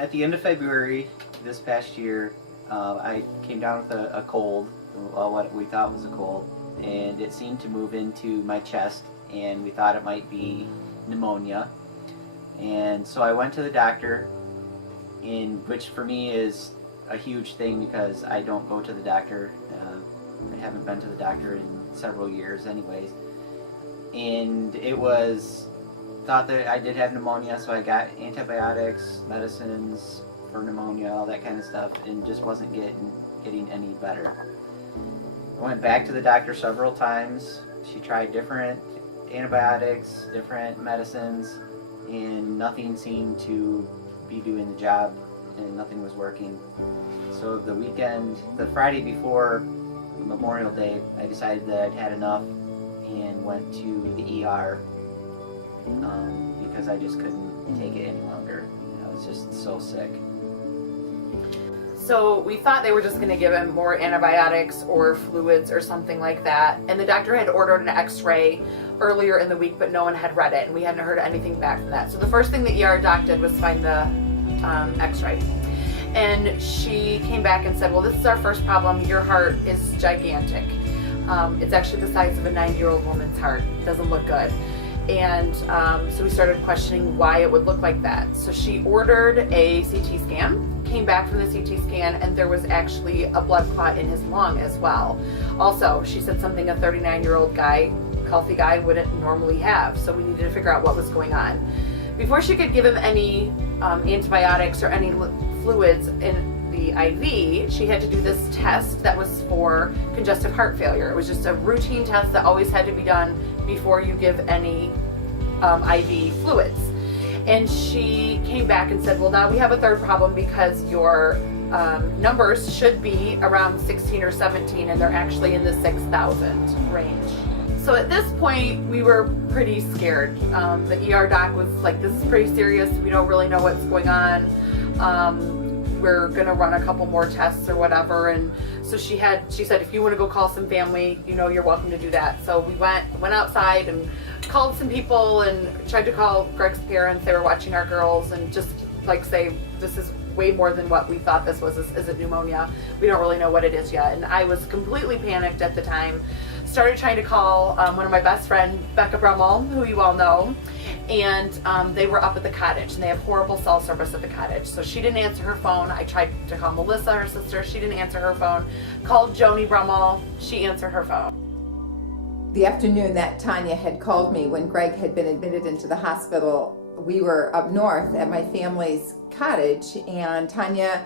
At the end of February this past year, I came down with a cold, well, what we thought was a cold, and it seemed to move into my chest, and we thought it might be pneumonia. And so I went to the doctor, which for me is a huge thing because I don't go to the doctor. I haven't been to the doctor in several years anyways. And it was thought that I did have pneumonia, so I got antibiotics, medicines for pneumonia, all that kind of stuff, and just wasn't getting any better. I went back to the doctor several times. She tried different antibiotics, different medicines, and nothing seemed to be doing the job, and nothing was working. So the Friday before Memorial Day, I decided that I'd had enough and went to the ER because I just couldn't take it any longer. I was just so sick. So we thought they were just going to give him more antibiotics or fluids or something like that. And the doctor had ordered an x-ray earlier in the week, but no one had read it, and we hadn't heard anything back from that. So the first thing the ER doc did was find the x-ray. And she came back and said, well, this is our first problem. Your heart is gigantic. It's actually the size of a 9-year-old woman's heart. It doesn't look good. And so we started questioning why it would look like that. So she ordered a CT scan, came back from the CT scan, and there was actually a blood clot in his lung as well. Also, she said something a 39-year-old guy, healthy guy, wouldn't normally have. So we needed to figure out what was going on. Before she could give him any antibiotics or any fluids in the IV, she had to do this test that was for congestive heart failure. It was just a routine test that always had to be done before you give any IV fluids. And she came back and said, well, now we have a third problem because your numbers should be around 16 or 17 and they're actually in the 6,000 range. So at this point, we were pretty scared. The ER doc was like, this is pretty serious. We don't really know what's going on. We're gonna run a couple more tests or whatever. And so she said, if you want to go call some family, you're welcome to do that. So we went outside and called some people and tried to call Greg's parents. They were watching our girls and just say, this is way more than what we thought this was. Is it pneumonia? We don't really know what it is yet. And I was completely panicked at the time. Started trying to call one of my best friend, Becca Brummel, who you all know, and they were up at the cottage, and they have horrible cell service at the cottage. So she didn't answer her phone. I tried to call Melissa, her sister. She didn't answer her phone. Called Joni Brummel. She answered her phone. The afternoon that Tanya had called me when Greg had been admitted into the hospital, we were up north at my family's cottage, and Tanya,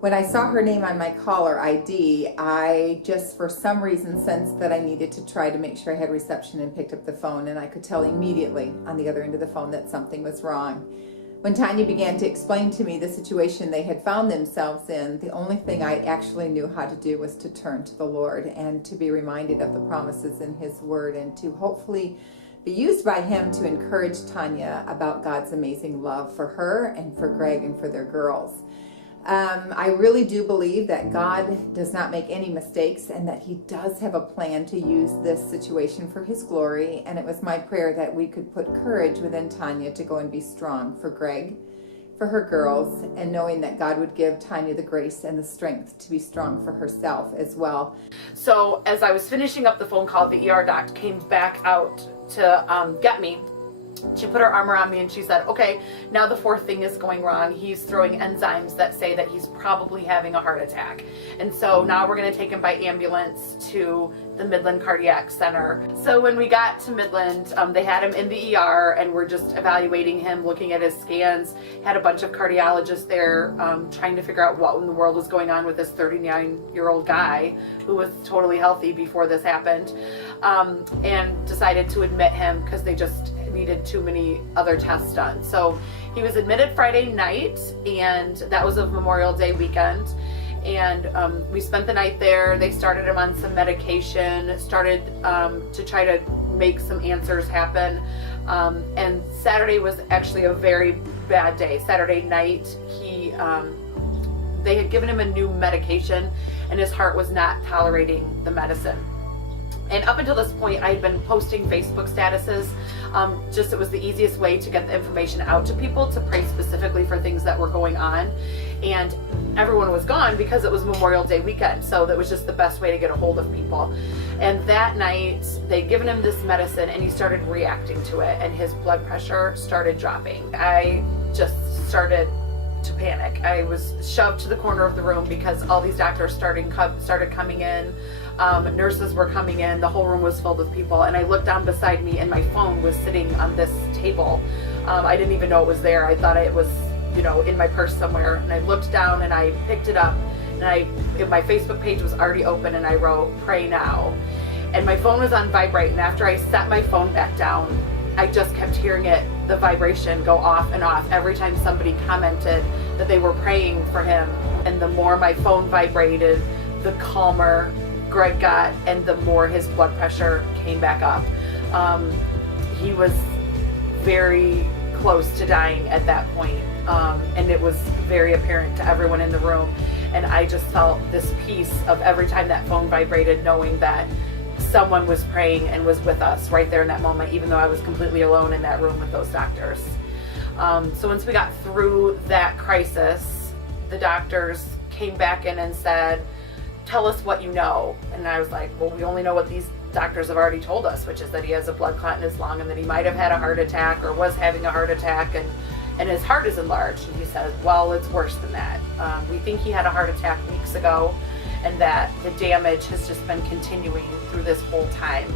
when I saw her name on my caller ID, I just for some reason sensed that I needed to try to make sure I had reception and picked up the phone, and I could tell immediately on the other end of the phone that something was wrong. When Tanya began to explain to me the situation they had found themselves in, the only thing I actually knew how to do was to turn to the Lord and to be reminded of the promises in His Word and to hopefully be used by Him to encourage Tanya about God's amazing love for her and for Greg and for their girls. I really do believe that God does not make any mistakes and that He does have a plan to use this situation for His glory. And it was my prayer that we could put courage within Tanya to go and be strong for Greg, for her girls, and knowing that God would give Tanya the grace and the strength to be strong for herself as well. So as I was finishing up the phone call, the ER doc came back out to get me. She put her arm around me and she said, okay, now the fourth thing is going wrong. He's throwing enzymes that say that he's probably having a heart attack. And so now we're going to take him by ambulance to the Midland Cardiac Center. So when we got to Midland, they had him in the ER and we're just evaluating him, looking at his scans. Had a bunch of cardiologists there trying to figure out what in the world was going on with this 39-year-old guy who was totally healthy before this happened, and decided to admit him because they just needed too many other tests done. So he was admitted Friday night, and that was of Memorial Day weekend. And we spent the night there. They started him on some medication, started to try to make some answers happen. And Saturday was actually a very bad day. Saturday night, they had given him a new medication, and his heart was not tolerating the medicine. And up until this point, I had been posting Facebook statuses. Just it was the easiest way to get the information out to people, to pray specifically for things that were going on. And everyone was gone because it was Memorial Day weekend. So that was just the best way to get a hold of people. And that night, they'd given him this medicine and he started reacting to it, and his blood pressure started dropping. I just started to panic. I was shoved to the corner of the room because all these doctors started coming in. Nurses were coming in. The whole room was filled with people, and I looked down beside me and my phone was sitting on this table. I didn't even know it was there. I thought it was, in my purse somewhere, and I looked down and I picked it up, and my Facebook page was already open, and I wrote, "Pray now." And my phone was on vibrate, and after I set my phone back down, I just kept hearing the vibration go off and off every time somebody commented that they were praying for him. And the more my phone vibrated, the calmer Greg got, and the more his blood pressure came back up. He was very close to dying at that point, and it was very apparent to everyone in the room. And I just felt this peace of every time that phone vibrated, knowing that someone was praying and was with us right there in that moment, even though I was completely alone in that room with those doctors. So once we got through that crisis, the doctors came back in and said, "Tell us what you know." And I was like, well, we only know what these doctors have already told us, which is that he has a blood clot in his lung and that he might have had a heart attack or was having a heart attack, and his heart is enlarged. And he said, well, it's worse than that. We think he had a heart attack weeks ago, and that the damage has just been continuing through this whole time.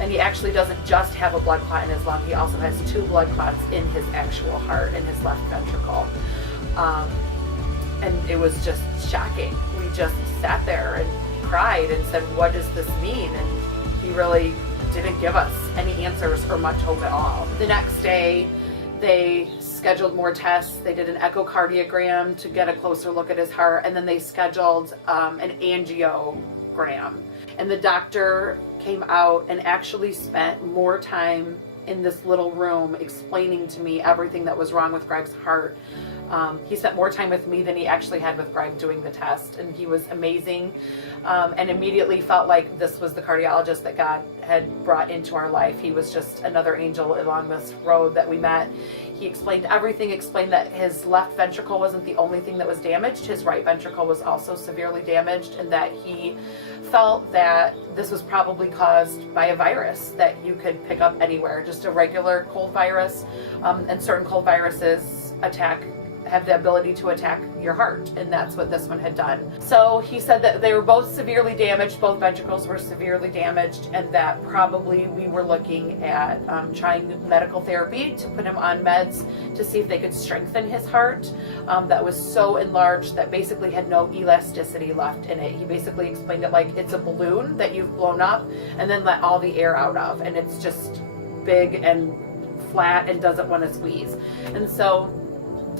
And he actually doesn't just have a blood clot in his lung, he also has 2 blood clots in his actual heart, in his left ventricle. And it was just shocking. We just sat there and cried and said, what does this mean? And he really didn't give us any answers or much hope at all. The next day, they scheduled more tests. They did an echocardiogram to get a closer look at his heart, and then they scheduled an angiogram. And the doctor came out and actually spent more time in this little room explaining to me everything that was wrong with Greg's heart. He spent more time with me than he actually had with Greg doing the test, and he was amazing, and immediately felt like this was the cardiologist that God had brought into our life. He was just another angel along this road that we met. He explained everything, explained that his left ventricle wasn't the only thing that was damaged. His right ventricle was also severely damaged, and that he felt that this was probably caused by a virus that you could pick up anywhere, just a regular cold virus, and certain cold viruses have the ability to attack your heart, and that's what this one had done. So he said that they were both severely damaged, both ventricles were severely damaged, and that probably we were looking at trying medical therapy to put him on meds to see if they could strengthen his heart that was so enlarged that basically had no elasticity left in it. He basically explained it like it's a balloon that you've blown up and then let all the air out of, and it's just big and flat and doesn't want to squeeze. And so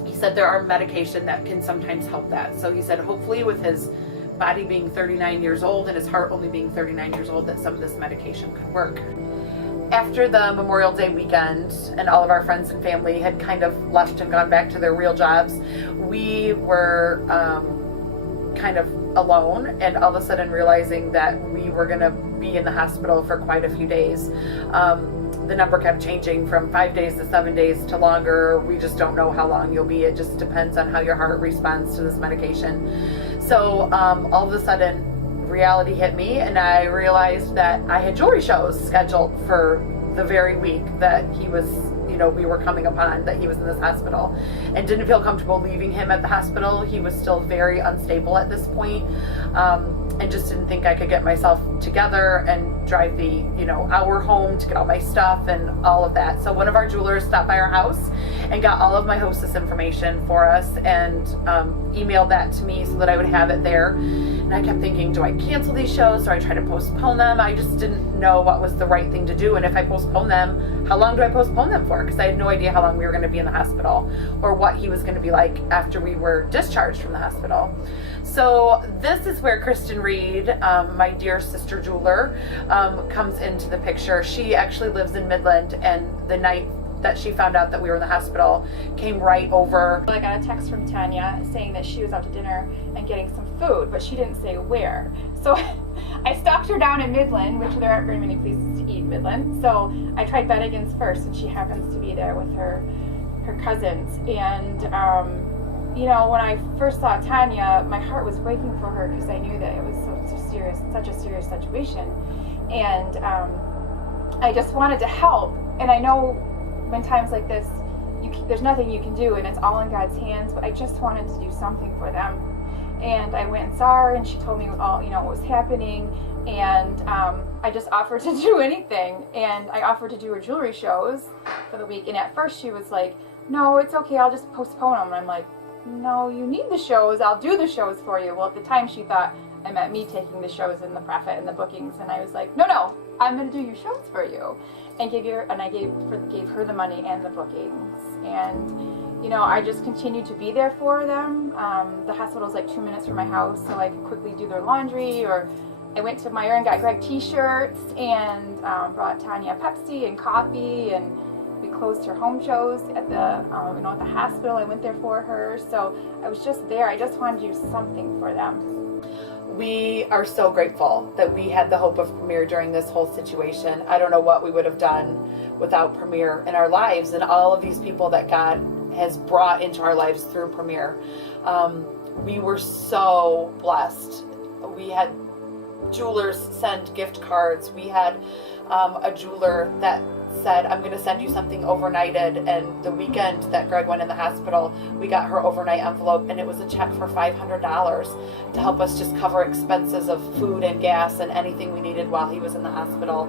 he said there are medication that can sometimes help that. So he said hopefully with his body being 39 years old and his heart only being 39 years old, that some of this medication could work. After the Memorial Day weekend and all of our friends and family had kind of left and gone back to their real jobs, we were kind of alone, and all of a sudden realizing that we were going to be in the hospital for quite a few days. The number kept changing from 5 days to 7 days to longer. We just don't know how long you'll be. It just depends on how your heart responds to this medication. So all of a sudden, reality hit me, and I realized that I had jewelry shows scheduled for the very week that he was, we were coming upon that he was in this hospital, and didn't feel comfortable leaving him at the hospital. He was still very unstable at this point, and just didn't think I could get myself together and drive the hour home to get all my stuff and all of that. So one of our jewelers stopped by our house and got all of my hostess information for us and emailed that to me so that I would have it there. And I kept thinking, do I cancel these shows? Do I try to postpone them? I just didn't know what was the right thing to do, and if I postpone them, how long do I postpone them for? Because I had no idea how long we were going to be in the hospital or what he was going to be like after we were discharged from the hospital. So this is where Kristen Reed, my dear sister jeweler, comes into the picture. She actually lives in Midland, and the night that she found out that we were in the hospital came right over. I got a text from Tanya saying that she was out to dinner and getting some food, but she didn't say where. So I stalked her down in Midland, which there aren't very many places to eat in Midland. So I tried Bennigan's first, and she happens to be there with her cousins. And you know, when I first saw Tanya, my heart was breaking for her because I knew that it was such a serious situation. And I just wanted to help. And I know when times like this, there's nothing you can do, and it's all in God's hands, but I just wanted to do something for them. And I went and saw her, and she told me all, you know, what was happening, and I just offered to do anything. And I offered to do her jewelry shows for the week, and at first she was like, no, it's okay, I'll just postpone them. And I'm like, no, you need the shows, I'll do the shows for you. Well, at the time she thought I meant me taking the shows and the profit and the bookings, and I was like, no, I'm going to do your shows for you. And I gave her the money and the bookings. And you know, I just continued to be there for them. The hospital was like 2 minutes from my house, so I could quickly do their laundry. Or I went to Meijer and got Greg t-shirts and brought Tanya Pepsi and coffee, and we closed her home shows at the at the hospital. I went there for her, so I was just there. I just wanted to do something for them. We are so grateful that we had the hope of Premier during this whole situation. I don't know what we would have done without Premier in our lives, and all of these people that God has brought into our lives through Premier. We were so blessed. We had jewelers send gift cards. We had a jeweler that said, I'm going to send you something overnighted. And the weekend that Greg went in the hospital, we got her overnight envelope, and it was a check for $500 to help us just cover expenses of food and gas and anything we needed while he was in the hospital.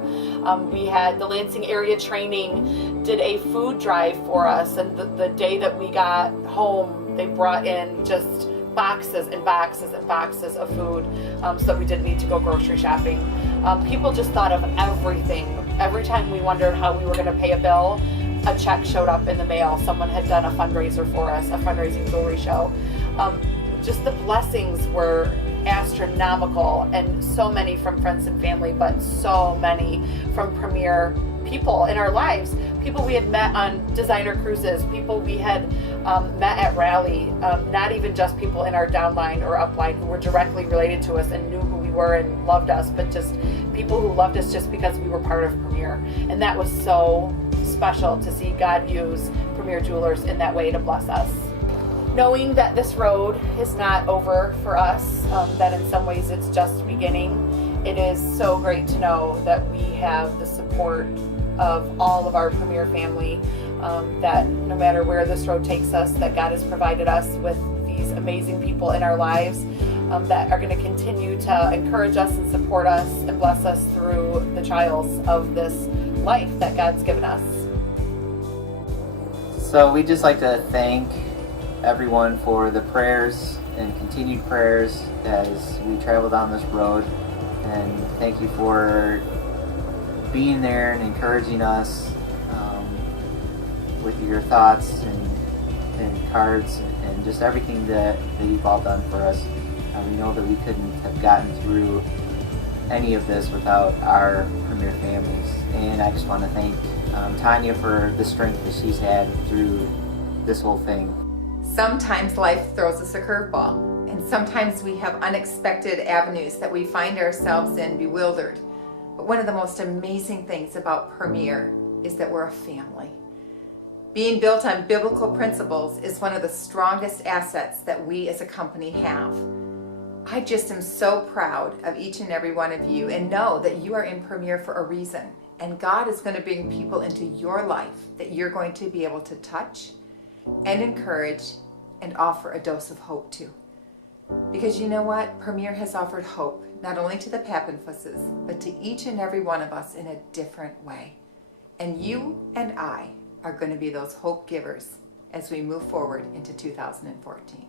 We had the Lansing area training did a food drive for us, and the day that we got home, they brought in just boxes and boxes and boxes of food, so that we didn't need to go grocery shopping. People just thought of everything. Every time we wondered how we were going to pay a bill, a check showed up in the mail. Someone had done a fundraiser for us, a fundraising jewelry show. Just the blessings were astronomical, and so many from friends and family, but so many from Premier people in our lives. People we had met on designer cruises, people we had met at rally, not even just people in our downline or upline who were directly related to us and knew who we were and loved us, but just people who loved us just because we were part of Premier. And that was so special to see God use Premier Jewelers in that way to bless us. Knowing that this road is not over for us, that in some ways it's just beginning, it is so great to know that we have the support of all of our Premier family, that no matter where this road takes us, that God has provided us with these amazing people in our lives that are going to continue to encourage us and support us and bless us through the trials of this life that God's given us. So we'd just like to thank everyone for the prayers and continued prayers as we travel down this road, and thank you for being there and encouraging us with your thoughts and cards and just everything that you've all done for us. We know that we couldn't have gotten through any of this without our Premier families, and I just want to thank Tanya for the strength that she's had through this whole thing. Sometimes life throws us a curveball, and sometimes we have unexpected avenues that we find ourselves in bewildered. But one of the most amazing things about Premier is that we're a family. Being built on biblical principles is one of the strongest assets that we as a company have. I just am so proud of each and every one of you, and know that you are in Premier for a reason. And God is going to bring people into your life that you're going to be able to touch and encourage and offer a dose of hope to. Because you know what? Premier has offered hope not only to the Papenfuses, but to each and every one of us in a different way. And you and I are going to be those hope givers as we move forward into 2014.